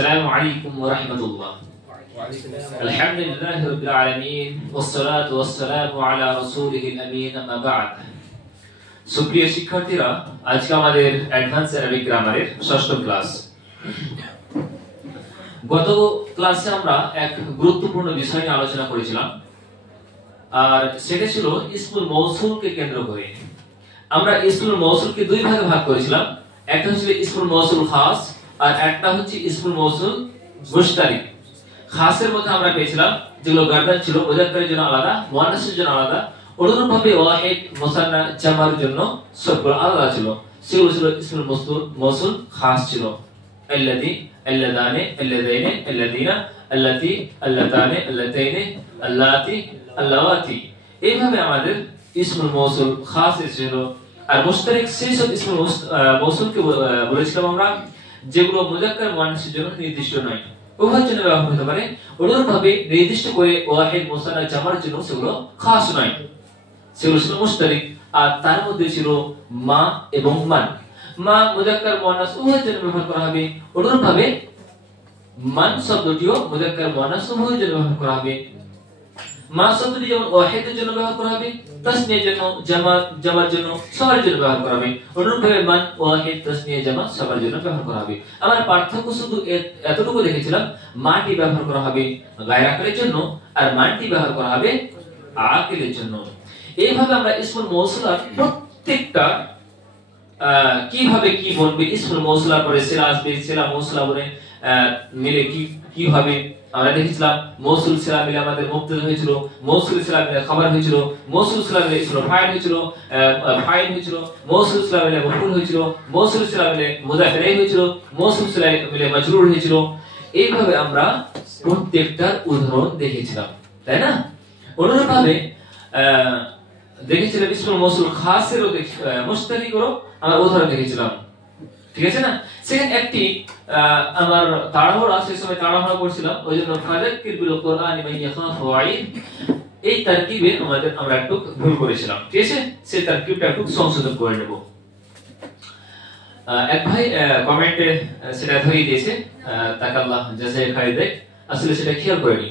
আসসালামু আলাইকুম ওয়া রাহমাতুল্লাহ। আলহামদুলিল্লাহি রাব্বিল আলামিন ওয়াসসালাতু ওয়াসসালামু আলা রাসূলিহিল আমিন, আম্মা বা'দ। সুপ্রিয় শিক্ষার্থীরা, আজকে আমাদের অ্যাডভান্স অ্যারাবিক গ্রামারের ষষ্ঠ ক্লাস। গত ক্লাসে আমরা এক গুরুত্বপূর্ণ বিষয় নিয়ে আলোচনা করেছিলাম, আর সেটা ছিল ইসমুল মৌসুলকে কেন্দ্র করে। আমরা ইসমুল মৌসুলকে দুই ভাগে ভাগ করেছিলাম, একটা হচ্ছে ইসমুল মৌসুল খাস আর একটা হচ্ছে ইসমুল মৌসুল মুশতারিক। খাসের মধ্যে আমরা পেয়েছিলাম যেগুলো গার্ডান ছিল, মুযাক্কারের জন্য আলাদা, মুয়ান্নাসের জন্য আলাদা, অনুরূপভাবে ওয়াহিদ, মুসান্না, জামার জন্য সবগুলো আলাদা ছিল। সেগুলো ছিল ইসমুল মৌসুল খাস ছিল। আল্লাযী, আল্লাযানি, আল্লাযাইনি, আল্লাযীনা, আল্লাতী, আল্লাতানি, আল্লাতাইনি, আল্লাতী, আল্লাওয়াতী। এইভাবে আমাদের ইসমুল মৌসুল খাস ছিল। আর মুশতারিক সেই সব ইসমুল মৌসুলকে বলেছিলাম আমরা যেগুলো মুযাক্কার মুয়ান্নাসের জন্য নির্দিষ্ট নয়, উভয়ের জন্য ব্যবহার হতে পারে। অনুরূপভাবে নির্দিষ্ট করে ওয়াহিদ, মুসান্না, জামার জন্য সেগুলো খাস নয়, সেগুলো ছিল মুশতারিক। আর তার মধ্যে ছিল মা এবং মান। মা মুযাক্কার মুয়ান্নাস উভয়ের জন্য ব্যবহার করা হবে। অনুরূপভাবে মান শব্দটিও মুযাক্কার মুয়ান্নাস উভয়ের জন্য ব্যবহার করা হবে। মা শব্দটি যেমন ওয়াহিদের জন্য ব্যবহার করা হবে, তাসনিয়ার জন্য, জামার জন্য, সবার জন্য ব্যবহার করা হবে। অনুরূপভাবে মান, ওয়াহিদ, তাসনিয়া, জামা সবার জন্য ব্যবহার করা হবে। আমরা পার্থক্য শুধু এতটুকু দেখেছিলাম, মাটি ব্যবহার করা হবে গায়র আকিলের জন্য আর মানটি ব্যবহার করা হবে আকিলের জন্য। এইভাবে আমরা ইসমুল মৌসুলার প্রত্যেকটা কিভাবে কি বলবে, ইসমুল মৌসুলার পরে সিলা আসবে, সিলা মৌসুলা বলে মিলে কি হবে আমরা দেখেছিলাম। মৌসুল সিলা মিলে আমাদের মুবতাদা হয়েছিল, মৌসুল সিলা মিলে খবর হয়েছিল, মৌসুল সিলা মিলে ইসমুল ফাইল হয়েছিল, ফাইল হয়েছিল, মৌসুল সিলা মিলে মফউল হয়েছিল, মৌসুল সিলা মিলে মুযাফ ইলাইহি হয়েছিল, মৌসুল সিলা মিলে মাজরুর হয়েছিল। এইভাবে আমরা প্রত্যেকটার উদাহরণ দেখেছিলাম, তাই না? অনুরূপভাবে দেখেছিলাম ইসমুল মৌসুল খাসেরও মুশতারিকেরও আমরা উদাহরণ দেখেছিলাম, ঠিক আছে না? সেখানে একটি আমার তাড়াহুড়া, সেই সময় তাড়াহুড়া করছিলাম, ওইজন্য ফাযাক্কির বিল কুরআনি মান ইয়াখাফু ওয়াঈদ, এই তারকিবে আমরা একটু ভুল করেছিলাম, ঠিক আছে? সেই তারকিবটা একটু সংশোধন করে নেব। এক ভাই কমেন্টে সেটা ধরিয়ে দিয়েছে, তাকাল্লাহ জাযায়ে খায়র, আসলে সেটা খেয়াল করিনি।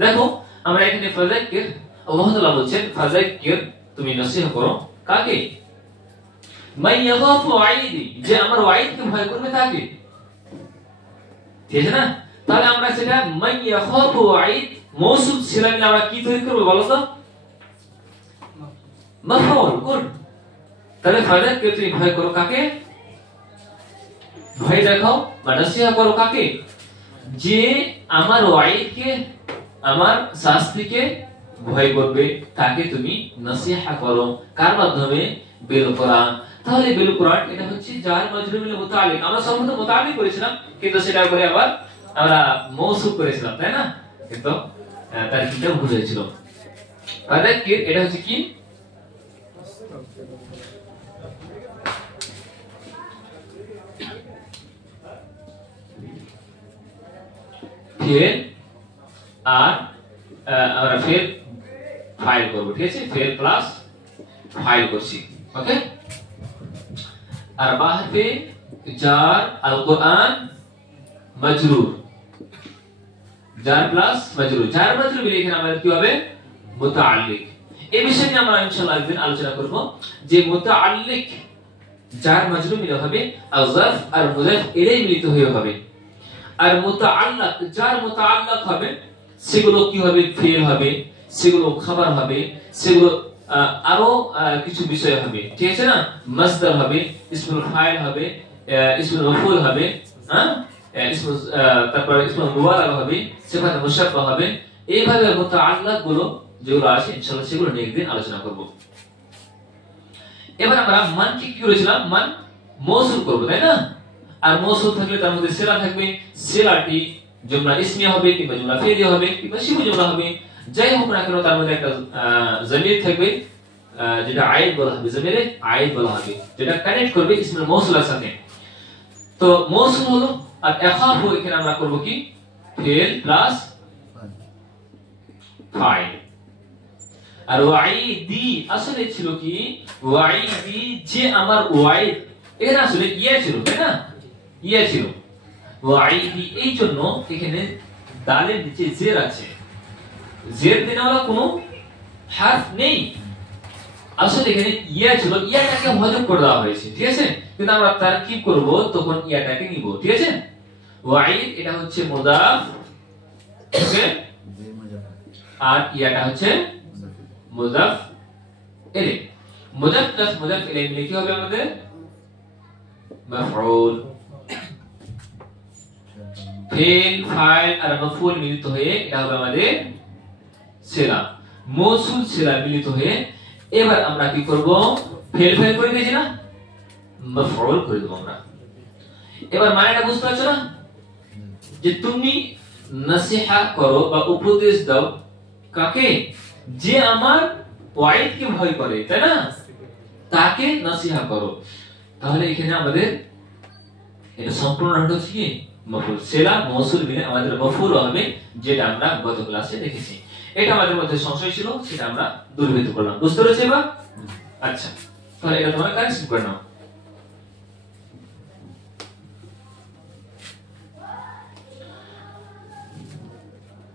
দেখো আমরা এখানে ফাযাক্কির, আল্লাহ তাআলা বলছেন ফাযাক্কির, তুমি নসিহত করো কাকে? মান ইয়াখাফু ওয়াঈদি, যে আমার ওয়াঈদকে ভয় করবে তাকে, ঠিক আছে না? তাহলে আমরা সেটা মান ইয়াখাফু ওয়াঈদ মৌসুল সিলা মিলে আমরা কি তৈরি করব বলো তো? মাফউল কোন। তাহলে ফাযাক্কির, তুমি ভয় করো কাকে? ভয় দেখাও বা নসিহত করো কাকে? যে আমার ওয়াঈদকে, আমার শাস্তিকে ভয় করবে তাকে তুমি নসিহত করো। কার মাধ্যমে? বিল কোরআন। তাহলে বিল কোরআন এটা হচ্ছে জার মাজরুর মিলে মুতাআল্লিক। আমরা সর্বপ্রথম মুতাআল্লিক করেছিলাম, কিন্তু সেটা করে আবার আমরা মৌসুফ করেছিলাম, তাই না? কিন্তু তার কিটা ভুল হয়েছিল। ফাযাক্কির এটা হচ্ছে কি? ফেল আর আমরা ফেল ফাইল করব, ঠিক আছে? ফেল প্লাস ফাইল করছি, ওকে? আর বাহবে জার আল কোরআন মাজরুর, জার প্লাস মাজরুর, জার মাজরুর মিলে এখানে আমাদের কি হবে? মুতাআল্লিক। এই বিষয় নিয়ে আমরা ইনশাআল্লাহ একদিন আলোচনা করব যে মুতাআল্লিক জার মাজরুর মিলে হবে, আর যারফ আর মুযাফ ইলাইহি মিলিত হয়ে হবে। আর মুতাআল্লাক, যার মুতাআল্লাক হবে সেগুলো কি হবে? ফেল হবে, সেগুলো খবর হবে, সেগুলো আরো কিছু বিষয় হবে, ঠিক আছে না? মাসদার হবে, ইসমুল ফাইল হবে, ইসমুল মাফউল হবে, তারপর ইসমুল মুবালাগা হবে, সিফাত মুশাব্বাহ হবে। এইভাবে মুতাআল্লাক গুলো যেগুলো আছে ইনশাআল্লাহ সেগুলো নিয়ে একদিন আলোচনা করব। এবার আমরা মান কি করেছিলাম? মান মৌসুল করব, তাই না? আর মৌসুল থাকলে তার মধ্যে সিলা থাকবে, সিলাটি জুমলা ইসমিয়া হবে কিংবা জুমলা ফি'লিয়া হবে কিংবা শিবু জুমলা হবে, যাই হোক না কেন তার মধ্যে একটা জমির থাকবে, যেটা আইদ বলা হবে, জমিরে আইদ বলা হবে, যেটা কানেক্ট করবে ইসমুল মৌসুলের সাথে। তো মৌসুল হলো, আর ইয়াখাফু এখানে আমরা করব কি? Fail plus file. আর ওয়াঈদি আসলে ছিল কি? ওয়াঈদি, যে আমার ওয়াঈদ, এখানে আসলে ইয়া ছিল, তাই না? ইয়া ছিল ওয়াইদি, এই জন্য এখানে দালের নিচে জের আছে, জের দেওয়ালা কোনো হারফ নেই। আসলে এখানে ইয়া ছিল, ইয়াটাকে হজম করে দেওয়া হয়েছে, ঠিক আছে, কিন্তু আমরা তারকিব করব তখন ইয়াটাকে নিব, ঠিক আছে। ওয়াইদ এটা হচ্ছে মুদাফ, ওকে, আর ইয়াটা হচ্ছে মুদাফ ইলাইহি। মুদাফ প্লাস মুদাফ ইলাইহি মিলে কি হবে আমাদের মাফউল। ফেল, ফাইল আর মাফউল মিলিত হয়ে এটা হবে আমাদের সিলা, মৌসুল সিলা মিলিত হয়ে এবার আমরা কি করব, ফেল ফেল করে দিয়েছি না, মাফউল করে দেব আমরা। এবার মানেটা বুঝতে পারছো না, যে তুমি নসিহা করো বা উপদেশ দাও কাকে, যে আমার ওয়াইদকে ভয় করে, তাই না, তাকে নসিহা করো। তাহলে এখানে আমাদের এটা সম্পূর্ণ হচ্ছে কি মাফউল, সিলা মৌসুল মিলে আমাদের মাফউল হবে, যেটা আমরা গত ক্লাসে দেখেছি। এটা আমাদের মধ্যে সংশয় ছিল, সেটা আমরা দূরীভূত করলাম, বুঝতে পেরেছো এবার? আচ্ছা, তাহলে এটা তোমরা কারেকশন করে নাও।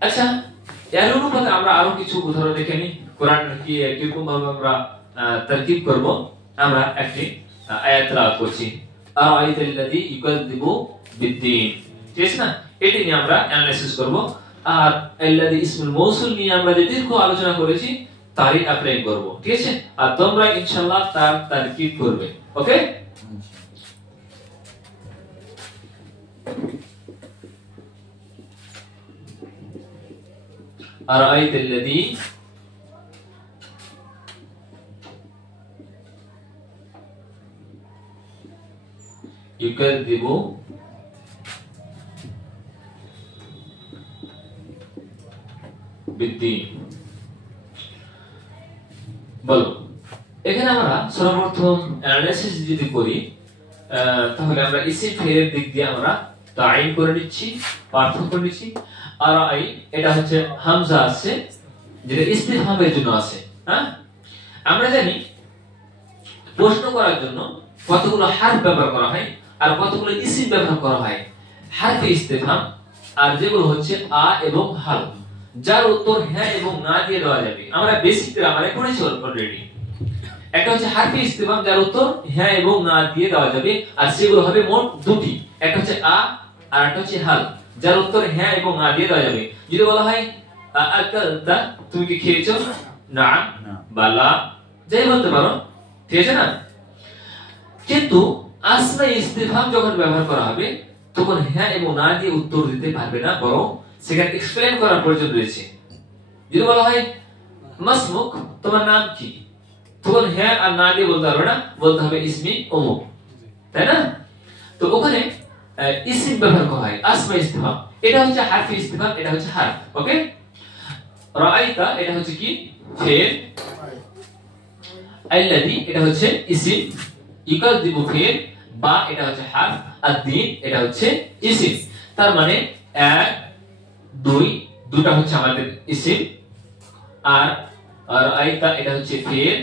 আচ্ছা, এর অনুপাতে আমরা আরো কিছু উদাহরণ দেখে নিই, কোরআন কি কিরকম ভাবে আমরা তারকিব করব। আমরা একটি আয়াত তেলাওয়াত করছি, আরাইতাল্লাযী ইউকাযযিবু বিদ্দীন, ঠিক আছে না, এটি নিয়ে আমরা অ্যানালাইসিস করব। আর আল্লাযী ইসমুল মৌসুল নিয়ে আমরা যে দীর্ঘ আলোচনা করেছি তারই অ্যাপ্লাই করব, ঠিক আছে। আর তোমরা ইনশাআল্লাহ তার তারকিব করবে, ওকে। আরাইতাল্লাযী ইউকাযযিবু বিদ্দীন, বলো। এখানে আমরা সর্বপ্রথম অ্যানালাইসিস যদি করি, তাহলে আমরা ইসিম ফেলের দিক দিয়ে আমরা তাইন করে নিচ্ছি, পার্থক্য করে নিচ্ছি। আর আই এটা হচ্ছে হামজা আছে, যেটা ইস্তিফহামের জন্য আছে, হ্যাঁ। আমরা জানি প্রশ্ন করার জন্য কতগুলো হারফ ব্যবহার করা হয় আর কতগুলো ইসিম ব্যবহার করা হয়। হারফে ইস্তিফহাম আর যেগুলো হচ্ছে আ এবং হাল, যার উত্তর হ্যাঁ এবং না দিয়ে দেওয়া যাবে। আমরা বেসিক গ্রামারে পড়েছি অলরেডি। একটা হচ্ছে হারফে ইস্তিফহাম যার উত্তর হ্যাঁ এবং না দিয়ে দেওয়া যাবে, আর সেগুলো হবে মোট দুটি, একটা হচ্ছে আ আর একটা হচ্ছে হাল, যার উত্তর হ্যাঁ এবং না দিয়ে দেওয়া যাবে। যদি বলা হয় আকালতা, তুমি কি খেয়েছো, না বা লা, যাই বলতে পারো, ঠিক আছে না। কিন্তু আসমা ইস্তিফহাম যখন ব্যবহার করা হবে তখন হ্যাঁ এবং না দিয়ে উত্তর দিতে পারবে না, বরং সেখানে এক্সপ্লেইন করার প্রয়োজন রয়েছে। যদি বলা হয় মাসমুক, তোমার নাম কি, তখন হ্যাঁ আর না দিয়ে বলতে পারবে না, বলতে হবে ইসমি অমুক, তাই না। তো ওখানে ইসম ব্যবহার করা হয়, আসমা ইস্তিফহাম, এটা হচ্ছে হারফি ইস্তিফহাম, এটা হচ্ছে হারফ, ওকে। রাআইতা এটা হচ্ছে কি ফেল, আল্লাযী এটা হচ্ছে ইসম, ইউকাযযিবু ফেল, বা এটা হচ্ছে হারফ, আর দ্বীন এটা হচ্ছে ইসম। তার মানে 1 2 দুটো হচ্ছে আমাদের ইসম, আর রাআইতা এটা হচ্ছে ফেল,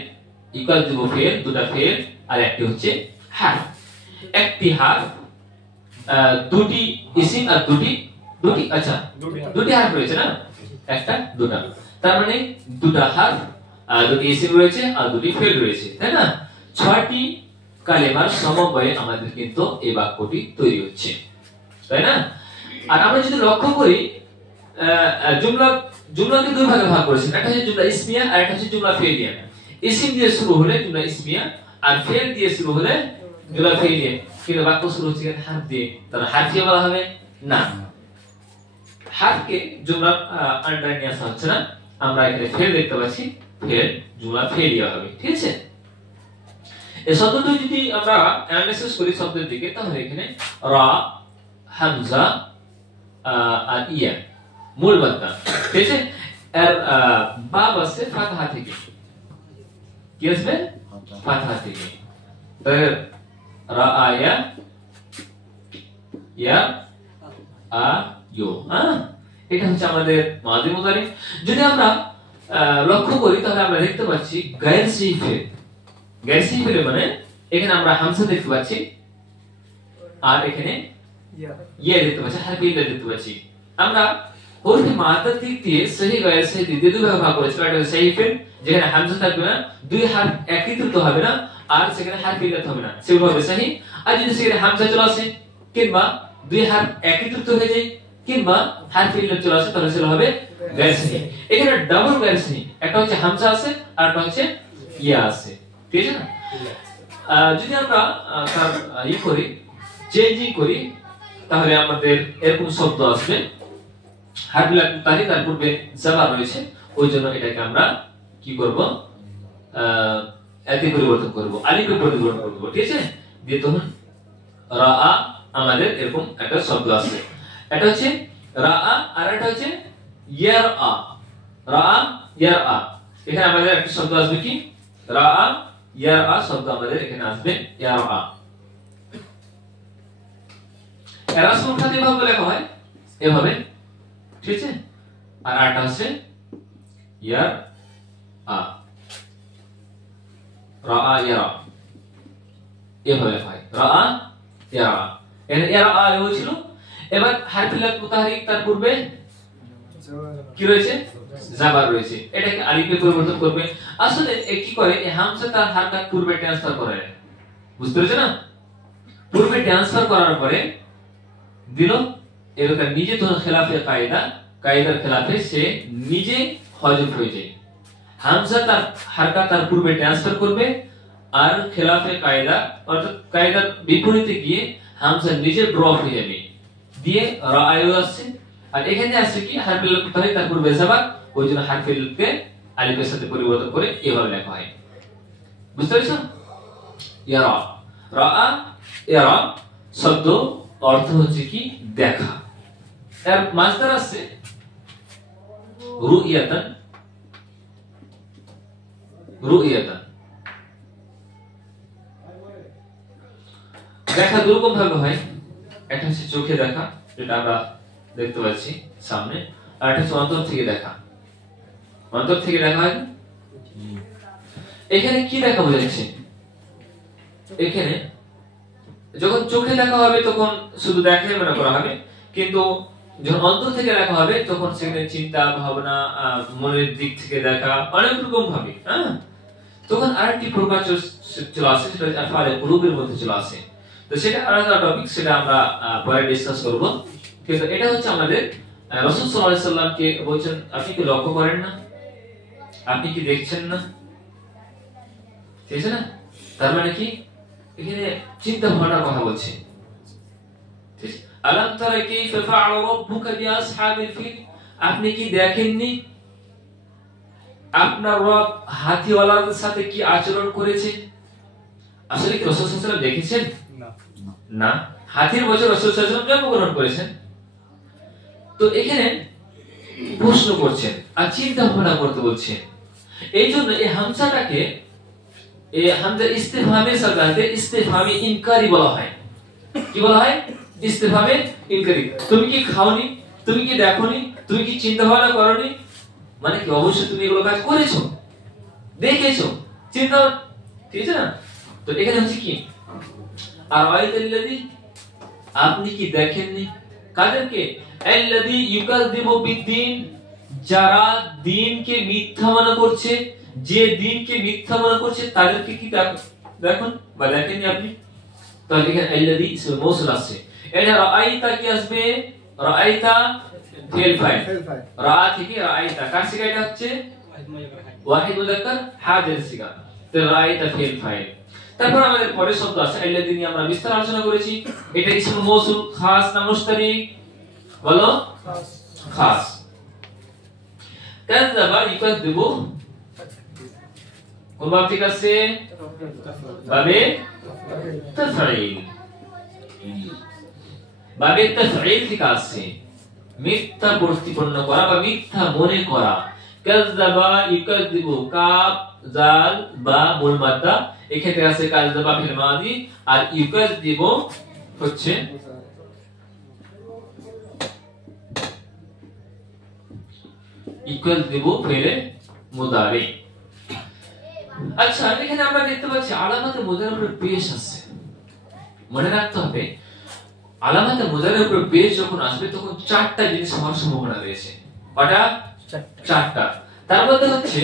ইউকাযযিবু ফেল, দুটো ফেল, আর একটি হচ্ছে হারফ। একটি হারফ, দুটি ইসম আর দুটি আচ্ছা দুটি হারফ রয়েছে না, একটা দুটা, তার মানে দুটো হারফ, দুটি ইসম রয়েছে আর দুটি ফেল রয়েছে, তাই না। 6টি কালেমার সমন্বয়ে আমাদের কিন্তু এই বাক্যটি তৈরি হচ্ছে, তাই না। আর আমরা যদি লক্ষ্য করি, জুমলাকে দুই ভাগে ভাগ করেছেন, একটা হচ্ছে জুমলা ইসমিয়া আর একটা হচ্ছে জুমলা ফেলিয়া। ইসম দিয়ে শুরু হলে জুমলা ইসমিয়া, আর ফেল দিয়ে শুরু হলে জুমলা ফেলিয়া। কিন্তু বাক্য শুরু হচ্ছে হারফ দিয়ে, তাহলে হারফিয়া বলা হবে না, হারফকে জুমলা আন্ডার নিয়ে আসা হচ্ছে না। আমরা এখানে ফেল দেখতে পাচ্ছি, ফেল জুমলা ফেলিয়া হবে, ঠিক আছে। এই শব্দটি যদি আমরা অ্যানালাইসিস করি শব্দের দিকে, তাহলে এখানে রা, হামজা আর ইয়া মূল মাত্রা, ঠিক আছে। আর বাব আছে ফাতহা থেকে, কি আসবে ফাতহা থেকে, তাহলে রাআয়া ইয়া আ ইউ, এটা হচ্ছে আমাদের মাদি মুদারি। যদি আমরা লক্ষ্য করি তাহলে আমরা দেখতে পাচ্ছি গায়র সিফে, গায়র সিফে মানে এখানে আমরা হামজা দেখতে পাচ্ছি, আর এখানে ইয়া দেখতে পাচ্ছি, হারফে ইল্লা দেখতে পাচ্ছি। আমরা হরফে মাদ্দার দিক দিয়ে সহি গায়ের সহি দিক দিয়ে দুই ভাগে ভাগ করেছি। একটা হচ্ছে সহি ফেল, যেখানে হামজা থাকবে না, দুই হারফ একত্রিত হবে না, আর সেখানে হারফে ইল্লা হবে না, সেগুলো হবে সহি। আর যদি সেখানে হামজা চলে আসে কিংবা দুই হারফ একত্রিত হয়ে যায় কিংবা হারফে ইল্লা চলে আসে, তাহলে সেগুলো হবে গায়ের সহি। এখানে ডাবল গায়ের সহি, একটা হচ্ছে হামজা আছে আর একটা হচ্ছে ইয়া আছে, ঠিক আছে না? যদি আমরা তার ই করি, চেঞ্জিং করি, তাহলে আমাদের এরকম শব্দ আসবে হারফুল মুতাহারি তার পূর্বে জাবার রয়েছে, ওই জন্য এটাকে আমরা কি করব, এতে পরিবর্তন করব, আলিফে পরিবর্তন করব, ঠিক আছে? দিয়ে তখন রাআ আমাদের এরকম একটা শব্দ আসবে। এটা হচ্ছে রাআ আর এটা হচ্ছে ইয়ারআ। রাআ ইয়ারআ, এখানে আমাদের একটা শব্দ আসবে কি রাআ ইয়ারআ শব্দ আমাদের এখানে আসবে ইয়ারআ। এরা সংখ্যাতে এভাবে লেখা হয়, এভাবে, ঠিক আছে? আর আটা আছে ইয়ার আ, রাআ ইয়ারা, এভাবে লেখা হয় রাআ ইয়ারা। এখানে ইয়ারা আ হয়েছিল। এবার হারফুল মুতাহারিক তার পূর্বে কি রয়েছে, জাবার রয়েছে, এটাকে আলিফে পরিবর্তন করবে। আসলে কি করে, এই হামজা তার হারকাত পূর্বে ট্রান্সফার করে, বুঝতে পেরেছ না? পূর্বে ট্রান্সফার করার পরে দিল এরকম নিজে তো খেলাফে কায়দার খেলাফে সে নিজে হযফ হয়ে যায়। হামজা তার হারকাত তার পূর্বে ট্রান্সফার করবে, আর খেলাফে কায়দা অর্থাৎ কায়দার বিপরীতে গিয়ে হামজা নিজে ড্রপ হয়ে যাবে, দিয়ে রাআয়ু আসছে। আর এখানে আছে কি হারফুল মুতাহারিক তার পূর্বে জাবার, ওই জন্য হারফুলকে আলিফের সাথে পরিবর্তন করে এভাবে লেখা হয়, বুঝতে পেরেছো? ইয়ারা, রাআ ইয়ারা শব্দ অর্থ হচ্ছে কি দেখা। এর মাসদার আছে রুইয়াতান, রুইয়াতান। দেখা দুরকম ভাবে হয়, একটা হচ্ছে চোখে দেখা, যেটা আমরা দেখতে পাচ্ছি সামনে, আর একটা হচ্ছে অন্তর থেকে দেখা। অন্তর থেকে দেখা হয়। এখানে কি দেখা বোঝাচ্ছে? এখানে যখন চোখে দেখা হবে তখন শুধু দেখাই মনে করা হবে, কিন্তু যখন অন্তর থেকে দেখা হবে তখন সেখানে চিন্তা ভাবনা, মনের দিক থেকে দেখা, অনেক রকম ভাবে, হ্যাঁ? তখন আরেকটি প্রকার চলে আসে, সেটা আফআলে কুলুবের মধ্যে চলে আসে। তো সেটা আলাদা টপিক, সেটা আমরা পরে ডিসকাস করব। কিন্তু এটা হচ্ছে আমাদের রাসূল সাল্লাল্লাহু আলাইহি সাল্লামকে বলছেন, আপনি কি লক্ষ্য করেন না, আপনি কি দেখছেন না, ঠিক আছে না? তার মানে কি এখানে চিন্তা ভাবনার কথা বলছে। ঠিক, আলাম তারা কাইফা ফাআলা রাব্বুকা বিআসহাবিল ফিল, আপনি কি দেখেননি আপনার রব হাতিওয়ালাদের সাথে কি আচরণ করেছে? আসলে কি রাসূল সাল্লাল্লাহু আলাইহি ওয়াসাল্লাম দেখেছেন? না, হাতির বছর রাসূল সাল্লাল্লাহু আলাইহি ওয়াসাল্লাম জন্মগ্রহণ করেছেন। তো এখানে প্রশ্ন করছেন আর চিন্তা ভাবনা করতে বলছেন। এই জন্য এই হামজাটাকে হামজা ইস্তিফহামের সাথে ইস্তিফহামি ইনকারি বলা হয়। কি বলা হয়? ইস্তিফহামে ইনকারি। তুমি কি খাওনি, তুমি কি দেখোনি, তুমি কি চিন্তা ভাবনা করোনি, মানে কি অবশ্যই তুমি এগুলো কাজ করেছো, দেখেছো, চিন্তা, ঠিক আছে না? তো এখানে হচ্ছে কি আর আয়াতুল্লাযী, আপনি কি দেখেননি কাদেরকে? আল্লাযী ইউকাযযিবু বিদ্দীন, যারা দ্বীনকে মিথ্যা মনে করছে, যে দ্বীনকে মিথ্যা মনে করছে তাদেরকে কি দেখুন বা দেখেননি আপনি? তাহলে এখানে আল্লাযী ইসমে মৌসুল আছে। এটা রাআইতা কি আসবে? রাআইতা ফিল ফাইল, রাআ থেকে রাআইতা কার সিগা? এটা হচ্ছে ওয়াহিদ মুযাক্কার হাজির সিগা, তো রাআইতা ফিল ফাইল। তারপর আমাদের পরের শব্দ আছে আল্লাযী, নিয়ে আমরা বিস্তার আলোচনা করেছি। এটা ইসমে মৌসুল খাস না মুশতারিক? বলো খাস। কাযাবা ইউকাযযিবু কোন বাব ঠিক আছে? বাবে তাফঈল, বাবে তাফঈল ঠিক আছে, মিথ্যা প্রতিপন্ন করা বা মিথ্যা মনে করা। কাযাবা ইউকাযযিবু, কাফ জাল বা মূল মাদ্দা, এক্ষেত্রে আছে কাযাবা ফিল মাদি, আর ইউকাযযিবু হচ্ছে ইউকাযযিবু ফিলে মুদারি। আচ্ছা, এখানে আমরা দেখতে পাচ্ছি আলামাতে মুদারির পেশ আছে। মনে রাখতে হবে আলামাতে মুজারের উপর পেশ যখন আসবে তখন চারটা জিনিস হওয়ার সম্ভাবনা রয়েছে। কয়টা? চারটা। তার মধ্যে হচ্ছে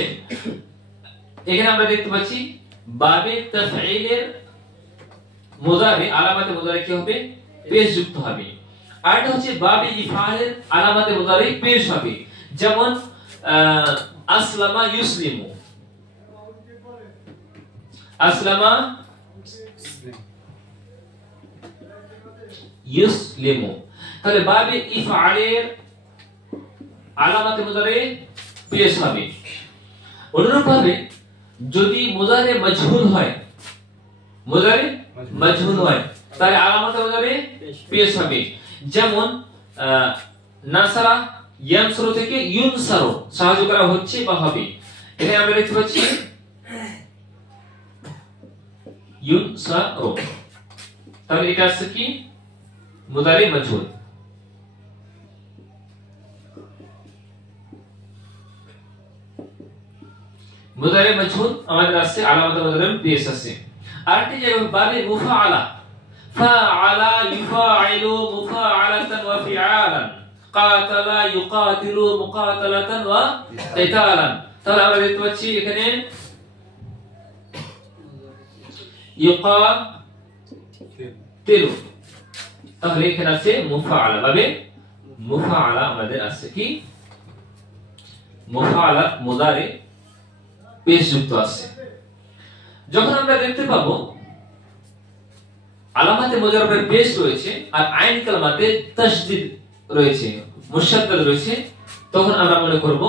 এখানে আমরা দেখতে পাচ্ছি বাবে তাফঈলের মুজারে আলামাতে মুজারে কি হবে? পেশ যুক্ত হবে। আর এটা হচ্ছে বাবে ইফআলের আলামাতে মুজারে পেশ হবে, যেমন আসলামা ইউসলিমু, আসলামা ইউসলিমু। তাহলে বাবে ইফআলের আলামাতে মুজারে পেশ হবে। অনুরূপভাবে যদি মুজারে মাজহুল হয়, মুজারে মাজহুল হয় তাহলে আলামাতে মুজারে পেশ হবে, যেমন নাসারা ইয়ানসুরু থেকে ইউনসারু, সাহায্য করা হচ্ছে বা হবে। এখানে আমরা দেখতে পাচ্ছি ইউনসারু, তাহলে এটা আছে কি? মুজারে মাজহুল। মুজারে মাজহুল আমাদের আছে আলামাতে মুজারে পেশ আছে। আরেকটি যে বাবে মুফাআলা, ফাআলা ইউফাইলু মুফাআলাতান ওয়া ফিআলান, কাতালা ইউকাতিলু মুকাতালাতান ওয়া কিতালান। তাহলে আমরা দেখতে পাচ্ছি এখানে ইউকাতিলু, তাহলে এখানে আছে মুফাআলা, বাবে মুফাআলা আমাদের আছে কি? মুফাআলা মুজারে পেশ যুক্ত আছে। যখন আমরা দেখতে পাবো আলামাতে মুজাররফের পেশ রয়েছে আর আইন কালমাতে তাসদীদ রয়েছে, মুশাদ্দাদ রয়েছে, তখন আমরা মনে করব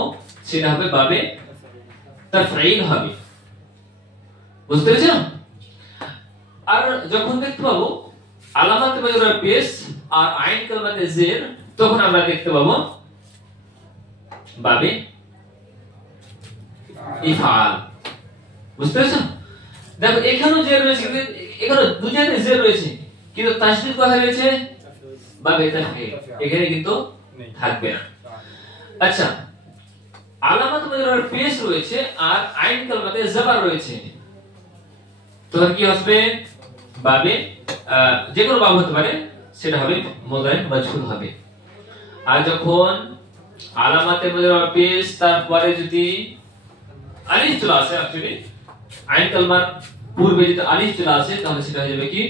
সেটা হবে বাবে তাফঈল হবে। বুঝতে পেরেছেন? আর যখন দেখতে পাবো আলামাতে মুজাররফের পেশ আর আইন কালমাতে জের, তখন আমরা দেখতে পাবো বাবে ইফআল। বুঝতে পেরেছেন? দেখো এখানেও জের রয়েছে, কিন্তু এখানে দুইটাতে জের রয়েছে, কিন্তু তাসদীদ কোথায় রয়েছে? বাবে তাফঈল, এখানে কিন্তু থাকবে না। আচ্ছা, আলামাত মুজাররফের পেশ রয়েছে আর আইন কালমাতে জবর রয়েছে, তখন কি হবে? বাবে যে কোনো বাব হতে পারে, সেটা হবে মুজারে মাজহুল হবে। আর যখন আলামাতে মুজাররফের পেশ তারপরে যদি আলিফ চলে আসে, অ্যাকচুয়ালি আইন কালমার পূর্বে যদি আলিফ চলে আসে, তাহলে সেটা হয়ে যাবে কি?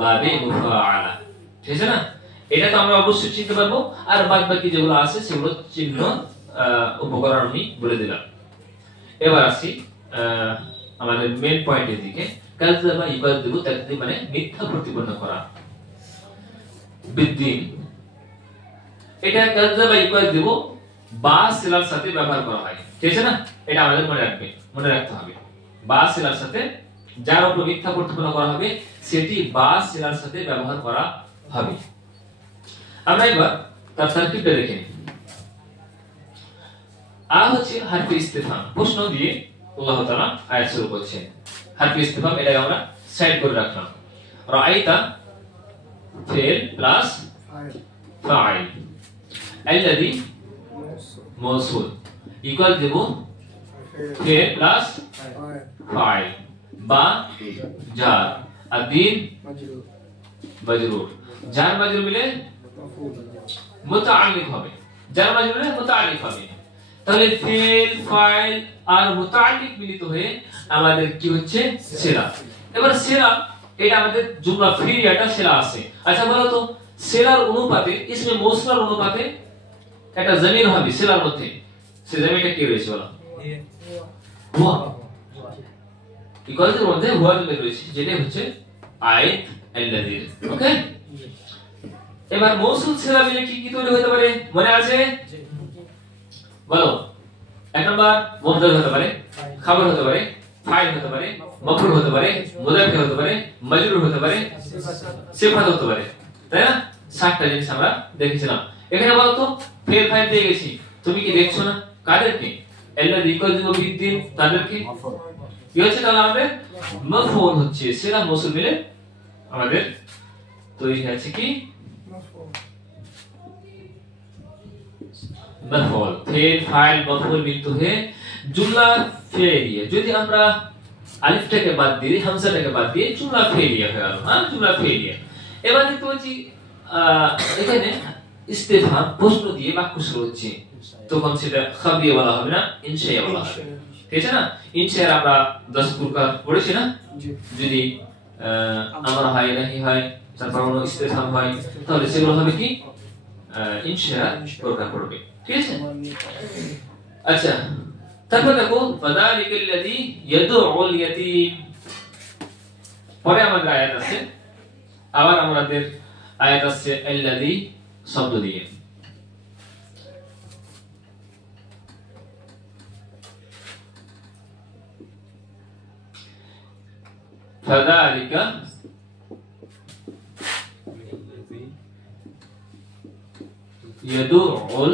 বাবে মুফাআলা। ঠিক আছে না? এটা তো আমরা অবশ্যই চিনতে পারবো। আর বাদ বাকি যেগুলো আছে সেগুলো চিহ্ন উপকরণ আমি বলে দিলাম। এবার আসি আমাদের মেইন পয়েন্টের দিকে। কাযযাবা ইউকাযযিবু, তাকযীব মানে মিথ্যা প্রতিপন্ন করা। বিদ্দিন, এটা কাযযাবা ইউকাযযিবু বা সিলার সাথে ব্যবহার করা হয়। ঠিক আছে না? এটা আমাদের মনে রাখতে হবে। বা সিলার সাথে যার উপর মিথ্যা প্রতিপন্ন করা হবে সেটি বা সিলার সাথে ব্যবহার করা হবে। আমরা এবার তার তারকিবটা দেখে নিই। আ হচ্ছে হারফে ইস্তিফহাম, প্রশ্ন দিয়ে আল্লাহ তাআলা আয়াত শুরু করছেন। হারফে ইস্তিফহাম এটা আমরা সাইড করে রাখলাম। রাআইতা ফিল প্লাস ফাইল, আল্লাযী মওসুল ইকুয়াল দেব ফিল প্লাস ফাইল, বা জার, আদিন মাজরুর। জার মাজরুর মিলে মুতাআল্লিক হবে, জার মাজরুর মিলে মুতাআল্লিক হবে। তাহলে ফিল, ফাইল আর মুতাআল্লিক মিলিত হয়ে আমাদের কি হচ্ছে? সিলা। এবার সিলা, এটা আমাদের জুমলা ফিলিয়াটা সিলা আছে। আচ্ছা বলো তো, সিলার অনুপাতে, ইসমে মৌসুলার অনুপাতে একটা জমির হবে সিলার মধ্যে, সে জমিটা কি রয়েছে বলো? হুয়া। ইকুয়ালের মধ্যে হুয়া জমির রয়েছে, যেটা হচ্ছে আয়াত আল্লাযীর। ওকে, এবার মৌসুল সিলা মিলে কি কি তৈরি হতে পারে মনে আছে? বলো। এক নাম্বার মুবতাদা হতে পারে, খবর হতে পারে, ফাইল হতে পারে, মাফউল হতে পারে, মুযাফ হতে পারে, মাজরুর হতে পারে, সিফাত হতে পারে। তাই না? 7টা জিনিস আমরা দেখেছিলাম। এখানে বলো তো, ফেল ফাইল দিয়ে গেছি, তুমি কি দেখছো না? কাদেরকে? আল্লাযী ইউকাযযিবু বিদ্দিন, তাদেরকে কি হচ্ছে? তাহলে আমাদের মাফউল হচ্ছে, সিলা মৌসুল মিলে আমাদের তৈরি হয়েছে কি? मफऊल। फेल फाइल मफऊल मिलते हैं जुमला फेलिया। যদি আমরা আলিফটাকে বাদ দিয়ে হামজাটাকে বাদ দিয়ে जुमला फेलिया হয়ে গেল। হ্যাঁ, जुमला फेलिया। এবার দেখতে পাচ্ছি এখানে ইস্তেফহাম প্রশ্ন দিয়ে বাক্য শুরু হচ্ছে, তখন সেটা খাবরিয়া বলা হবে না, ইনশাইয়া বলা হবে। ঠিক আছে না? ইনশাইয়া আমরা 10 প্রকার পড়েছি না? যদি আমার হয় নাহি হয়, তারপর কোনো ইস্তেফহাম হয়, তাহলে সেগুলো হবে কি ইনশাইয়া প্রকার পড়বে। ঠিক আছে? আচ্ছা, তারপর দেখো ফাযালিকাল্লাযী ইয়াদউল ইয়াতীম। পরে আমাদের আয়াত আছে, আবার আমাদের আয়াত আছে আল্লাযী শব্দ দিয়ে। ফাযালিকা ইয়াদউল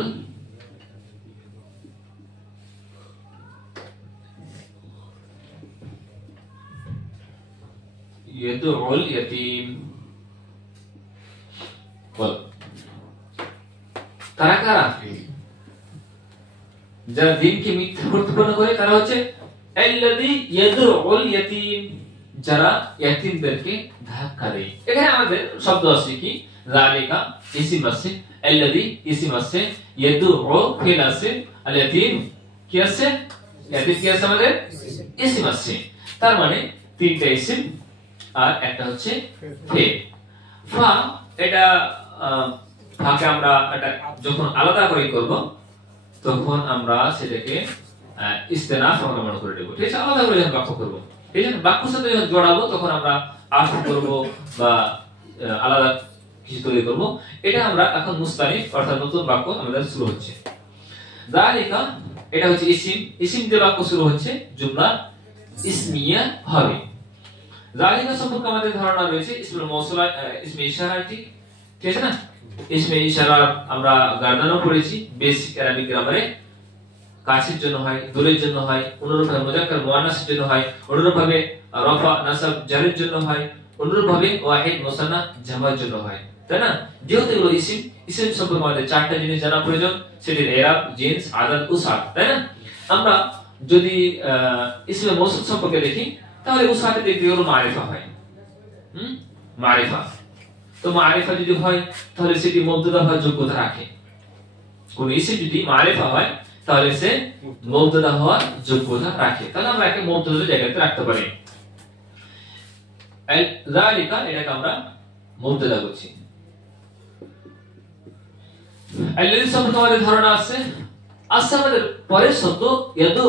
ইয়াদউল ইয়াতীম। বল তারা কারা? যারা দিনকে মিথ্যা প্রতিপন্ন করে তারা হচ্ছে আল্লাযী ইয়াদউল ইয়াতীম, যারা ইয়াতীমদেরকে ধাক্কা দেয়। এখানে আমাদের শব্দ আছে কি যালিকা ইসম আছে, আল্লাযী ইসম আছে, ইয়াদউ ফিল আছে, আল ইয়াতীম কি আছে? ইয়াতীম কি আছে আমাদের? ইসম আছে। তার মানে তিনটা ইসম আর একটা হচ্ছে ফে। ফা এটা ফাকে আমরা এটা যখন আলাদা করে করব তখন আমরা সেটাকে ইস্তেনাফ অবলম্বন করে দেব। ঠিক আছে? আলাদা করে যখন বাক্য করব, ঠিক আছে? বাক্যের সাথে যখন জড়াবো তখন আমরা আরফ করব বা আলাদা কিছু তৈরি করব। এটা আমরা এখন মুস্তানিফ অর্থাৎ নতুন বাক্য আমাদের শুরু হচ্ছে। যালিকা এটা হচ্ছে ইসম, ইসম দিয়ে বাক্য শুরু হচ্ছে, জুমলা ইসমিয়া হবে। যালিকা সম্পর্কে আমাদের ধারণা রয়েছে ইসমুল মৌসুল, ইসমে ইশারাটি। ঠিক আছে না? ইসমে ইশারা আমরা গার্ডানও পড়েছি বেসিক আরবিক গ্রামারে। কাছের জন্য হয়, দূরের জন্য হয়, অনুরূপভাবে মুযাক্কার মুআন্নাসের জন্য হয়, অনুরূপভাবে রফা নাসাব জারের জন্য হয়, অনুরূপভাবে ওয়াহিদ মুসান্না জামার জন্য হয়। তাই না? যেহেতু এগুলো ইসম, ইসম সম্পর্কে আমাদের চারটা জিনিস জানা প্রয়োজন, সেটির ইরাব, জিন্স, আদাদ, উসাদ। তাই না? আমরা যদি ইসমে মৌসুল সম্পর্কে দেখি তাহলে উসাদে দেখতে হলো মারিফা হয়। মারিফা। তো মারিফা যদি হয় তাহলে সেটি মুবতাদা হওয়ার যোগ্যতা রাখে। কোন ইসম যদি মারিফা হয় তাহলে সে মুবতাদা হওয়ার যোগ্যতা রাখে। তাহলে আমরা একে মুবতাদার জায়গাতে রাখতে পারি। যালিকা এটাকে আমরা মুবতাদা করছি। আল্লাযী সম্পর্কে আমাদের ধারণা আছে, আসলে আমাদের পরের শব্দ ইয়াদউ,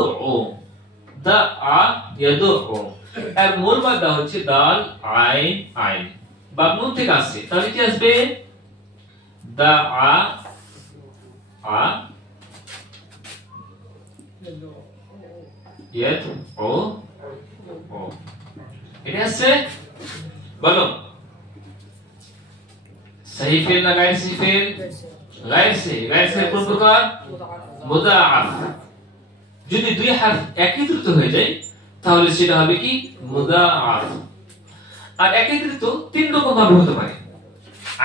দা আ ইয়াদউ, এর মূল মাদা হচ্ছে দাল আইন আইন, বা নুন থেকে আসছে। তাহলে কি আসবে? দা আ আ ইয়াদউ ও। এটা আছে, বলো সহি ফেল না গায়র সহি ফেল? গায়র সে। গায়র সে কোন প্রকার? মুদাআফ। যদি দুই হারফ একত্রিত হয়ে যায় তাহলে সেটা হবে কি? মুদাআফ। আর একত্রিত তিন রকম ভাবে হতে পারে,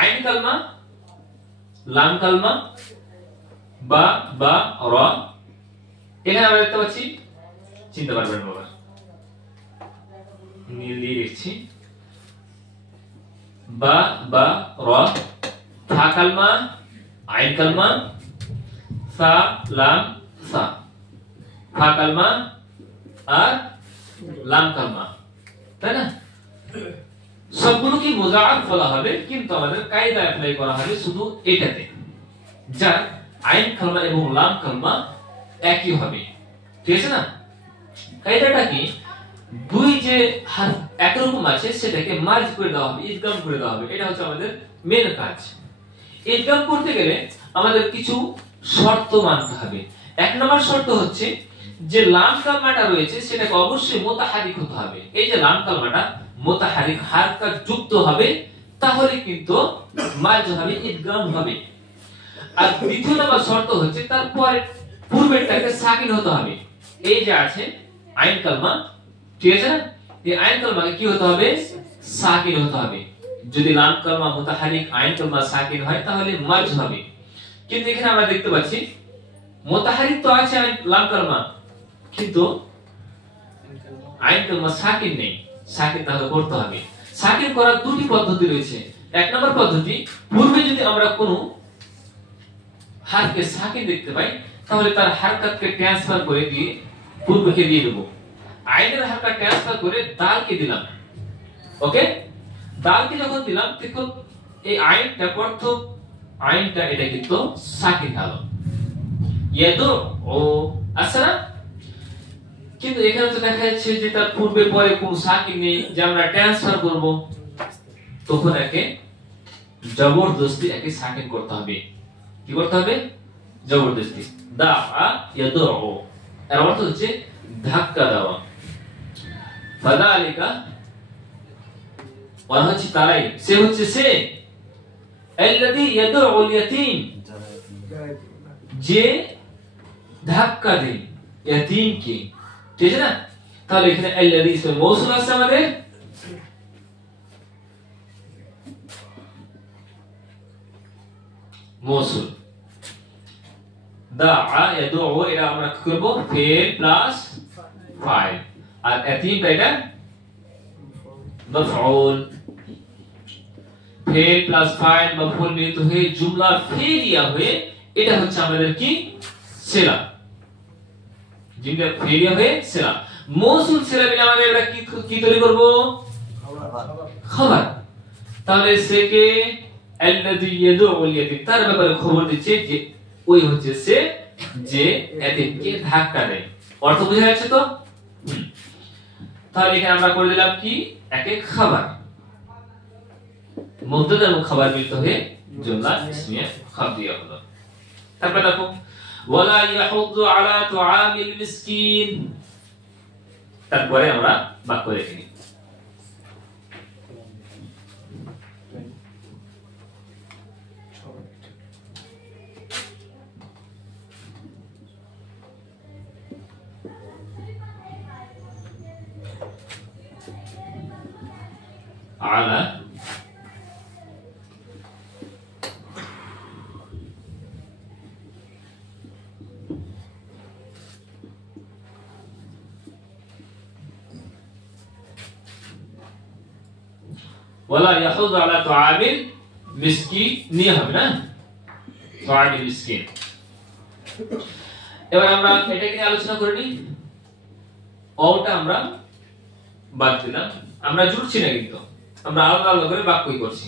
আইন কালমা, লাম কালমা, বা বা রা। এখানে আমরা দেখতে পাচ্ছি, চিন্তা পারবেন বাবা, নীল দিয়ে লিখছি, বা বা রা, ফা কালমা, আইন কালমা, সা লাম সা। ফা কালমা আর লাম কালমা, তাই না? সবগুলোকে মুযাআফ বলা হবে, কিন্তু আমাদের কায়দা অ্যাপ্লাই করা হবে শুধু এটাতে, যার আইন কালমা এবং লাম কালমা একই হবে। ঠিক আছে না? কায়দাটা কি? দুই যে হারফ একরকম আছে সেটাকে মার্জ করে দেওয়া হবে, ইদগাম করে দেওয়া হবে। এটা হচ্ছে আমাদের মেন কাজ। ইদগাম করতে গেলে আমাদের কিছু শর্ত মানতে হবে। এক নম্বর শর্ত হচ্ছে যে লাম কালমাটা রয়েছে সেটাকে অবশ্যই মুতাহারিক হতে হবে। এই যে লাম কালমাটা মুতাহারিক হারকা যুক্ত হবে, তাহলে কিন্তু মার্জ হবে, ইদগাম হবে। আর দ্বিতীয় নম্বর শর্ত হচ্ছে তারপরে পূর্বেরটাকে সাকিন হতে হবে। এই যে আছে আইন কালমা, ঠিক আছে না? এই আইন কালমাকে কি হতে হবে? সাকিন হতে হবে। যদি লাম কালমা মুতাহারিক, আইন কালমা সাকিন হয় তাহলে মার্জ হবে। কিন্তু এখানে আমরা দেখতে পাচ্ছি মুতাহারিক তো আছে লাম কালমা, কিন্তু আইন কালমা সাকিন নেই। সাকিন তাহলে করতে হবে। সাকিন করার দুটি পদ্ধতি রয়েছে। এক নম্বর পদ্ধতি, পূর্বে যদি আমরা কোনো হারফে সাকিন দেখতে পাই তাহলে তার হারকাতকে ট্রান্সফার করে দিয়ে পূর্বকে দিয়ে দেব। আইনের হারকাত ট্রান্সফার করে দালকে দিলাম। ওকে, দালকে যখন দিলাম তখন এই আইনটা প্রথম আইনটা এটা কিন্তু সাকিন হলো, ইয়াদু ও আসরা। কিন্তু এখানে তো দেখা যাচ্ছে যে তার পূর্বে পরে কোন সাকিন নেই, যে আমরা ট্রান্সফার করব, তখন একে জবরদস্তি একে সাকিন করতে হবে। কি করতে হবে? জবরদস্তি। দা ইয়াদু, এর অর্থ হচ্ছে ধাক্কা দেওয়া। ফাযালিকা, বলা হচ্ছে তারাই, সে হচ্ছে সে আল্লাযী ইয়াদুল ইয়াতীম, যে ধাক্কা দেয় ইয়াতীমকে। ঠিক আছে না? তাহলে এখানে আল্লাযী ইসমে মৌসুল আছে আমাদের, মৌসুল। দা ইয়াদু, এটা আমরা কি করব? ফেল প্লাস ফাইল, আর ইয়াতীম এটা মাফউল। ফেল প্লাস ফাইল মাফউল মিলিত হয়ে জুমলা ফেলিয়া হয়ে এটা হচ্ছে আমাদের কি? সিলা। জুমলা ফেলিয়া হয়ে সিলা। মৌসুল সিলা মিলে আমাদের এটা কি তৈরি করব? খবর। তাহলে সেকে আল্লাযী ইয়াদুল ইয়াতীম, তার ব্যাপারে খবর দিচ্ছে যে ওই হচ্ছে সে যে ইয়াতীমকে ধাক্কা দেয়। অর্থ বুঝা যাচ্ছে তো? তাহলে এখানে আমরা করে দিলাম কি? একে খবর, মুবতাদা এবং খবর মিলিত হয়ে জুমলা ইসমিয়া খাবরিয়া হলো। তারপর দেখো ওয়ালা ইয়াহুযু আলা তুআমিল মিসকিন, তারপরে আমরা বাক্য রেখে নিই। على ولا يحض على طعام مسكين নিয়ে হবে না? طعام مسكين। এবার আমরা এটা নিয়ে আলোচনা করে নিই। ওটা আমরা বাদ দিলাম, আমরা জুড়ছি না, কিন্তু আমরা আলাদা আলাদা করে বাক্যই করছি।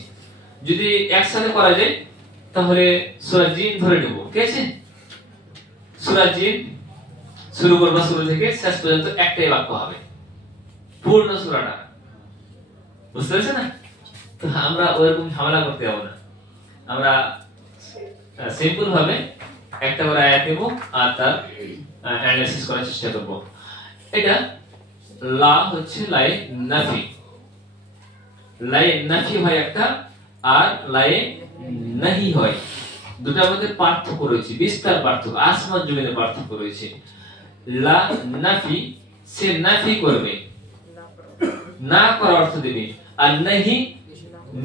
যদি একসাথে করা যায় তাহলে সূরা জিন ধরে নেব। ঠিক আছে? সূরা জিন শুরু করব, শুরু থেকে শেষ পর্যন্ত একটাই বাক্য হবে, পূর্ণ সূরাটা। বুঝতে পারছেন না? তো আমরা ওরকম ঝামেলা করতে যাব না, আমরা সিম্পল ভাবে একটা করে আয়াত নেব আর তার অ্যানালাইসিস করার চেষ্টা করব। এটা লা হচ্ছে লাই নাফি, লাই নাফি হয় একটা, আর লাই নাহি হয়। দুটার মধ্যে পার্থক্য রয়েছে, বিস্তার পার্থক্য, আসমান জমিনের পার্থক্য রয়েছে। লা নাফি, সে নাফি করবে, না করার অর্থ দেবে, আর নাহি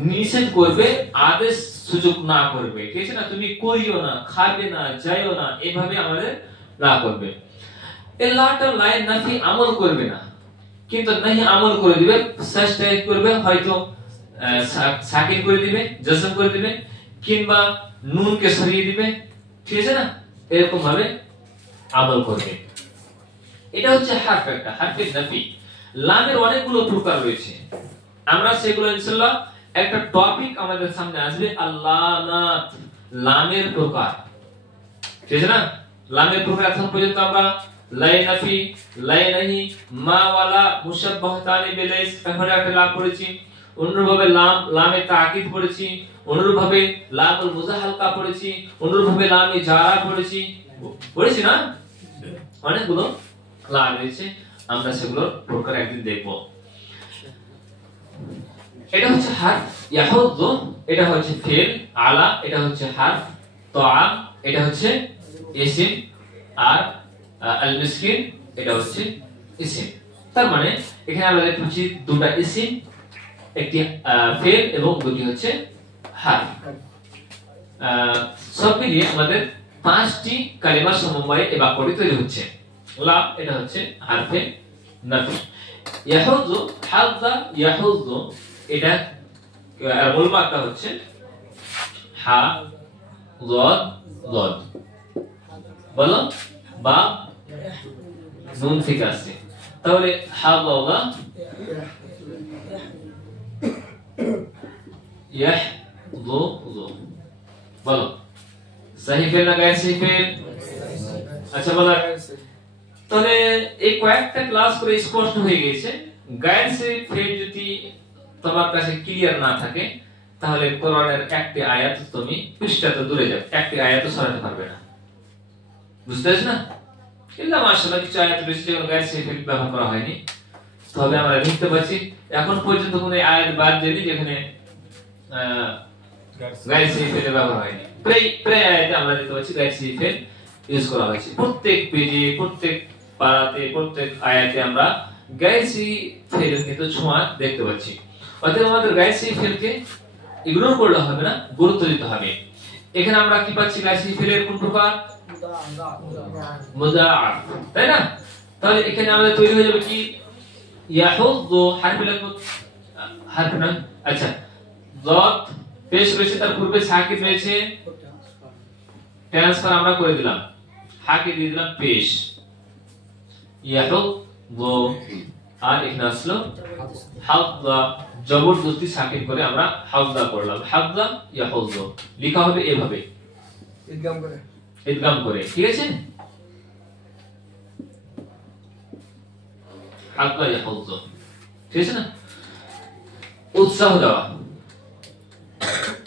নিষেধ করবে, আদেশ সুযোগ না করবে। ঠিক আছে না? তুমি করিও না, খাবে না, যাইও না, এভাবে আমাদের না করবে। এই লাটা লাই নাফি আমল করবে না, কিন্তু নাহি আমল করে দিবে, সাবস্টাইট করবে, হয়তো সাকিন করে দিবে, জজম করে দিবে, কিংবা নুনকে সরিয়ে দিবে। ঠিক আছে না? এরকম ভাবে আমল করবে। এটা হচ্ছে হারফ, একটা হারফে নাফি। লামের অনেকগুলো প্রকার রয়েছে, আমরা সেগুলো ইনশাআল্লাহ একটা টপিক আমাদের সামনে আসবে, আল্লামাত, লামের প্রকার। ঠিক আছে না? লামের প্রকার এখন পর্যন্ত আমরা লাই নাফি, লাই নাহি, মা ওয়ালা, মুশাব্বাহতানি বিলাইস, তাহলে একটা লাম পড়েছি। অনুরূপভাবে লামে তাকিদ পড়েছি, অনুরূপভাবে লামুল মুজাহালকা পড়েছি, অনুরূপভাবে লামে জারা পড়েছি না? অনেকগুলো লাম রয়েছে, আমরা সেগুলোর প্রকার একদিন দেখব। এটা হচ্ছে হারফ ইয়াহুযু, এটা হচ্ছে ফেল, আলা এটা হচ্ছে হারফ, তাআম এটা হচ্ছে ইসম, আর আল মিসকিন এটা হচ্ছে ইসম। তার মানে এখানে আমরা দেখতে পাচ্ছি দুটো ইসম, একটি ফেল এবং দুটি হচ্ছে হারফ। সব মিলিয়ে আমাদের পাঁচটি কালিমার সমন্বয়ে এই বাক্যটি তৈরি হচ্ছে। লা এটা হচ্ছে হারফে নাফি। ইয়াহুযু, হাযা ইয়াহুযু, এটা এর মূল মাত্রা হচ্ছে হা যদ যদ বলো বা নুন থেকে আসছে তাহলে হা বাবা ইয়াহযু বলো সহি ফেল না গায়ের সহি ফেল আচ্ছা বলো তাহলে এই কয়েকটা ক্লাস করে স্পষ্ট হয়ে গেছে গায়ের সহি ফেল যদি তোমার কাছে ক্লিয়ার না থাকে তাহলে কোরআনের একটি আয়াত তুমি পৃষ্ঠাতে দূরে যাও একটি আয়াত সরাতে পারবে না বুঝতে পারছ না ইল্লা মাশাআল্লাহ কিছু আয়াত বেশি যেগুলো গায়ের সহি ফেল ব্যবহার করা হয়নি তবে আমরা লিখতে পাচ্ছি এখন পর্যন্ত কোনো আয়াত বাদ দেয়নি যেখানে গায়ের সহি ফেল ব্যবহার হয়নি প্রায় আয়াতে আমরা দেখতে পাচ্ছি গায়ের সহি ফেল ইউজ করা হয়েছে প্রত্যেক পেজে প্রত্যেক পারাতে প্রত্যেক আয়াতে আমরা গায়ের সহি ফেলের কিন্তু ছোঁয়া দেখতে পাচ্ছি অতএব আমাদের গায়ের সহি ফেলকে ইগনোর করলে হবে না গুরুত্ব দিতে হবে এখানে আমরা কি পাচ্ছি গায়ের সহি ফেলের কোন প্রকার মুদাআফ তাই না তাহলে এখানে আমাদের তৈরি হয়ে যাবে কি ইয়াহুযু হারফ না আচ্ছা যদ পেশ রয়েছে তার পূর্বে সাকিব রয়েছে ট্রান্সফার আমরা করে দিলাম হাকে দিয়ে দিলাম পেশ ইয়াহুযু আর এখানে আসলো হাযা জবরদস্তি সাকিব করে আমরা হাযা করলাম হাযা ইয়াহুযু লেখা হবে এভাবে ইদগাম করে ঠিক আছে হাযা ইয়াহুযু ঠিক আছে না উৎসাহ দেওয়া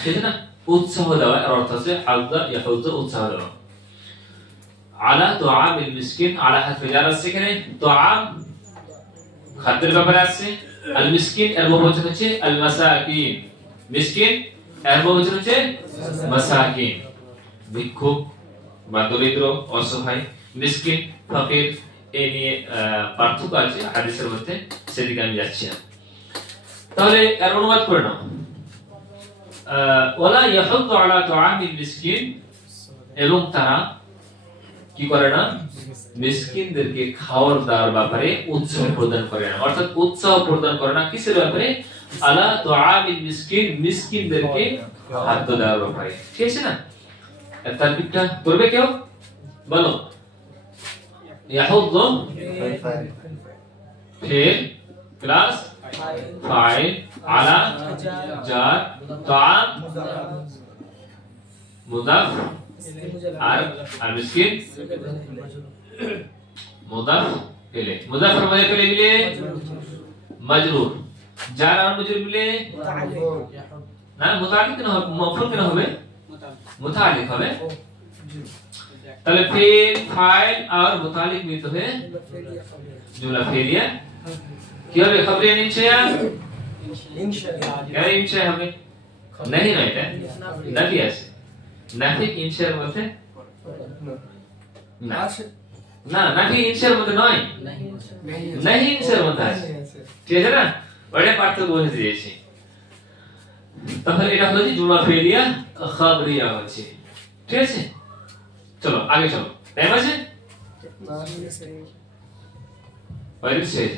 ঠিক আছে না উৎসাহ দেওয়া এর অর্থ হচ্ছে হাযা ইয়াহুযু উৎসাহ দেওয়া আলা তুআমিল মিসকিন আলা হারফে জার আছে এখানে তুআম খাদ্যের ব্যাপারে আছে আল মিসকিন এর বহুবচন হচ্ছে আল মাসাকিন মিসকিন এর বহুবচন হচ্ছে মাসাকিন ভিক্ষুক বা দরিদ্র অসহায় মিসকিন ফকির এই নিয়ে পার্থক্য আছে হাদিসের মধ্যে সেদিকে আমি যাচ্ছি না তাহলে এর অনুবাদ করে নাও ওয়ালা ইয়াহুযু আলা তুআমিল মিসকিন এবং তারা কি করে না মিসকিনদেরকে খাওয়ার দেওয়ার ব্যাপারে উৎসাহ প্রদান করে না অর্থাৎ উৎসাহ প্রদান করে না কিসের ব্যাপারে আলা তুআমিল মিসকিন মিসকিনদেরকে খাদ্য দেওয়ার ব্যাপারে ঠিক আছে না এর তারকিবটা করবে কেউ বলো ইয়াহুযু ফিল প্লাস ফাইল আলা জার তুআম মুদাফ আর মিসকিন মুদাফ ইলে মুদাফ আর মুদাফ ইলে মিলে মাজরুর জার আর মাজরুর মিলে না মুতাআল্লিক না হবে মাফউল কেন হবে মুতাআল্লিক হবে তাহলে ফিল ফাইল আর মুতাআল্লিক মিলতে হবে জুমলা ফেলিয়া কি হবে খবরিয়া ইনশা ইনশা ইনশা হবে नहीं ना এটা নাফি আছে নাফি ইনশার মধ্যে না না নাফি ইনশার মধ্যে নয় नहीं ইনশার মধ্যে আছে ঠিক আছে না বড় পার্থক্য বুঝে দিয়েছি তাহলে এটা হলো যে জুমলা ফেলিয়া খবরিয়া হচ্ছে ঠিক আছে চলো আগে চলো টাইম আছে বাইরে শেষ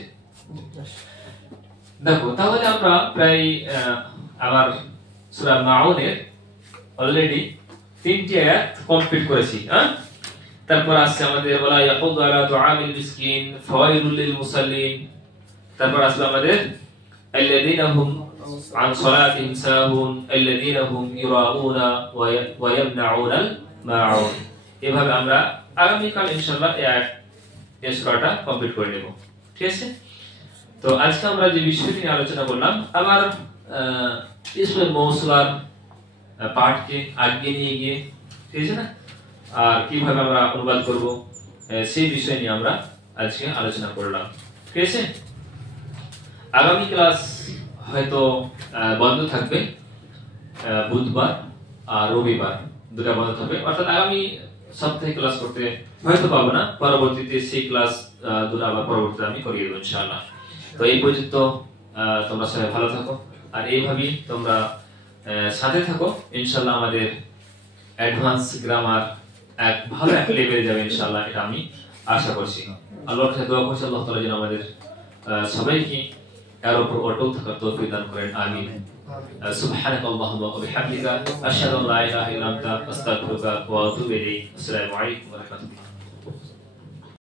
দেখো তাহলে আমরা প্রায় আমার সূরা মাউনের অলরেডি 3টি আয়াত কমপ্লিট করেছি হ্যাঁ তারপর আসছে আমাদের ওয়ালা ইয়াহুযু আলা তুআমিল মিসকিন ফাওয়াইলুল লিল মুসাল্লিন তারপর আসলো আমাদের আল্লাযীনা হুম আন সালাতিহিম সাহুন আল্লাযীনা হুম ইরাউনা ওয়া ইয়ামনাউনাল মাউন এভাবে আমরা আগামী কাল ইনশাআল্লাহ এই সূরাটা কমপ্লিট করে নেব ঠিক আছে তো আজকে আমরা যে বিষয়টি নিয়ে আলোচনা করলাম আবার ইসমে মৌসুলার পাঠকে আগে নিয়ে গিয়ে ঠিক আছে না আর কিভাবে আমরা অনুবাদ করব সেই বিষয় নিয়ে আমরা আজকে আলোচনা করলাম ঠিক আছে আগামী ক্লাস হয়তো বন্ধ থাকবে বুধবার আর রবিবার দুটো বন্ধ থাকবে অর্থাৎ আগামী সপ্তাহে ক্লাস করতে হয়তো পাবো না পরবর্তীতে সেই ক্লাস দুটো আবার পরবর্তীতে আমি করিয়ে দেব ইনশাআল্লাহ তো এই পর্যন্ত তোমরা সবাই ভালো থাকো আর এইভাবেই তোমরা সাথে থাকো ইনশাআল্লাহ আমাদের অ্যাডভান্স গ্রামার এক ভালো একটা লেভেলে যাবে ইনশাআল্লাহ এটা আমি আশা করছি আল্লাহর কাছে দোয়া করছি আল্লাহ তাআলা যেন আমাদের সবাইকে এর উপর অটল থাকার তৌফিক দান করেন আমিন সুবহানাকাল্লাহুম্মা ওয়া বিহামদিকা আশহাদু আল্লা ইলাহা ইল্লা আনতা আস্তাগফিরুকা ওয়া আতুবু ইলাইক। আসসালামু আলাইকুম ওয়া রাহমাতুল্লাহ।